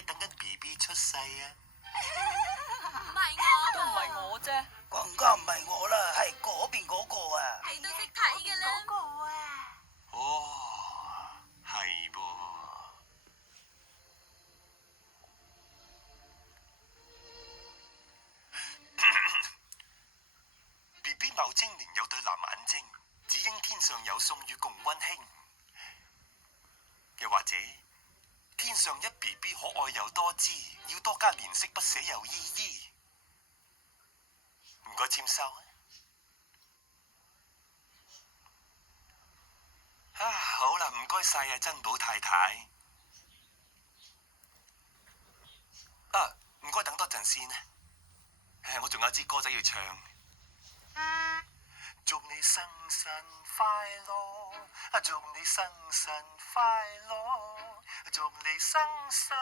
喺等緊 BB 出世啊？唔係我，都唔係我啫。更加唔係我啦，係嗰邊嗰個啊。你都識睇嘅啦。嗰個啊，哦，係噃。BB 某精靈有對藍眼睛，只應天上有送與共溫馨。又或者，天上一 BB 可愛又多姿，要多加憐惜不捨又依依。唔該簽收啊！好啦，唔該晒啊，珍寶太太。唔該等多陣先啊。我仲有支歌仔要唱。祝你生辰快樂，祝你生辰快樂，祝你生辰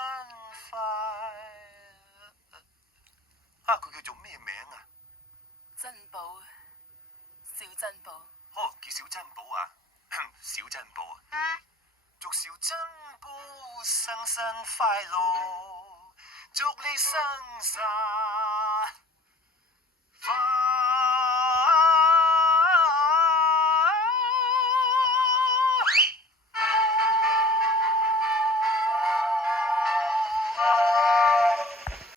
快。佢叫做咩名啊？珍寶，小珍寶。哦，叫小珍寶啊。小珍寶啊。祝小珍寶生辰快樂，祝你生辰